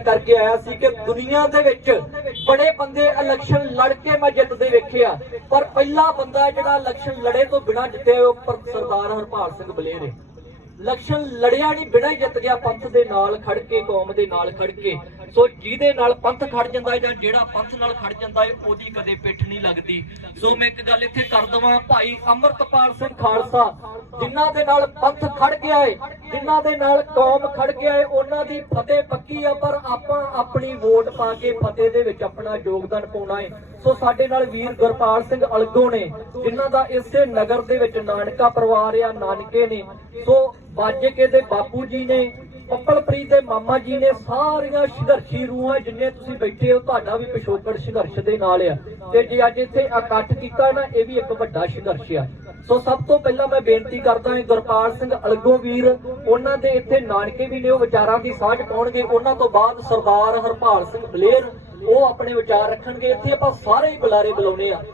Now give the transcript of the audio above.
ਕਰਕੇ ਆਇਆ ਸੀ ਕਿ ਦੁਨੀਆ ਦੇ ਵਿੱਚ ਬੜੇ ਬੰਦੇ ਇਲੈਕਸ਼ਨ ਲੜ ਕੇ ਮੈਂ ਜਿੱਤਦੇ ਵੇਖੇ ਆ ਪਰ ਪਹਿਲਾ ਬੰਦਾ ਜਿਹੜਾ ਇਲੈਕਸ਼ਨ ਲੜੇ ਤੋਂ ਬਿਨਾਂ ਜਿੱਤੇ ਉਹ ਸਰਦਾਰ ਹਰਪਾਲ ਸਿੰਘ ਬਲੇਰ ਹੈ। ਇਲੈਕਸ਼ਨ ਲੜਿਆ ਨਹੀਂ ਬਿਨਾਂ ਜਿੱਤ ਗਿਆ, ਪੰਥ ਦੇ ਨਾਲ ਖੜ ਕੇ, ਕੌਮ ਦੇ ਨਾਲ ਖੜ ਕੇ। ਸੋ ਜਿਹਦੇ ਨਾਲ ਪੰਥ ਖੜ ਜਾਂਦਾ ਹੈ ਜਾਂ ਜਿਹੜਾ ਪੰਥ ਨਾਲ ਖੜ ਜਾਂਦਾ ਹੈ, ਉਹਦੀ ਕਦੇ ਪਿੱਠ ਨਹੀਂ ਲੱਗਦੀ। ਸੋ ਮੈਂ ਇੱਕ ਗੱਲ ਇੱਥੇ ਕਰ ਦਵਾਂ, ਭਾਈ ਅਮਰਤਪਾਲ ਸਿੰਘ ਖਾਲਸਾ, ਜਿਨ੍ਹਾਂ ਦੇ ਨਾਲ ਪੰਥ ਖੜ ਗਿਆ ਹੈ, ਜਿਨ੍ਹਾਂ ਦੇ ਨਾਲ ਕੌਮ ਖੜ ਗਿਆ ਹੈ, ਉਹਨਾਂ ਦੀ ਫਤਿਹ ਪੱਕੀ ਆ, ਪਰ ਆਪਾਂ ਆਪਣੀ ਵੋਟ ਪਾ ਕੇ ਫਤਿਹ ਦੇ ਵਿੱਚ ਆਪਣਾ ਯੋਗਦਾਨ ਪਾਉਣਾ ਹੈ। ਸੋ ਸਾਡੇ ਨਾਲ ਵੀਰ ਗੁਰਪਾਲ ਸਿੰਘ ਅਲਗੋ ਨੇ, ਜਿਨ੍ਹਾਂ ਦਾ ਇਸੇ ਨਗਰ ਦੇ ਵਿੱਚ ਨਾਨਕਾ ਪਰਿਵਾਰ ਆ, ਨਾਨਕੇ ਨੇ। ਸੋ ਬਾਜੇਕੇ ਦੇ ਬਾਪੂ ਜੀ ਨੇ, ਪੱਪਲਪ੍ਰੀਤ ਦੇ ਮਾਮਾ ਜੀ ਨੇ ਸਾਰੀਆਂ ਸੰਘਰਸ਼ੀ ਰੂਹਾਂ ਜਿੰਨੇ ਤੁਸੀਂ ਬੈਠੇ ਹੋ, ਤੁਹਾਡਾ ਵੀ ਪਿਛੋਕੜ ਸੰਘਰਸ਼ ਦੇ ਨਾਲ ਆ। ਤੇ ਜੇ ਅੱਜ ਇੱਥੇ ਇਕੱਠ ਕੀਤਾ ਨਾ, ਇਹ ਵੀ ਇੱਕ ਵੱਡਾ ਸੰਘਰਸ਼ ਆ। ਸੋ ਸਭ ਤੋਂ ਪਹਿਲਾਂ ਮੈਂ ਬੇਨਤੀ ਕਰਦਾ ਹਾਂ, ਗੁਰਪਾਲ ਸਿੰਘ ਅਲਗੋ ਵੀਰ, ਉਹਨਾਂ ਦੇ ਇੱਥੇ ਨਾਨਕੇ ਵੀ ਨੇ, ਉਹ ਵਿਚਾਰਾਂ ਦੀ ਸਾਂਝ ਪਾਉਣਗੇ। ਉਹਨਾਂ ਤੋਂ ਬਾਅਦ ਸਰਦਾਰ ਹਰਪਾਲ ਸਿੰਘ ਬਲੇਰ ਉਹ ਆਪਣੇ ਵਿਚਾਰ ਰੱਖਣਗੇ ਇੱਥੇ ਆਪਾਂ ਸਾਰੇ ਹੀ ਬੁਲਾਰੇ ਬੁਲਾਉਨੇ ਆ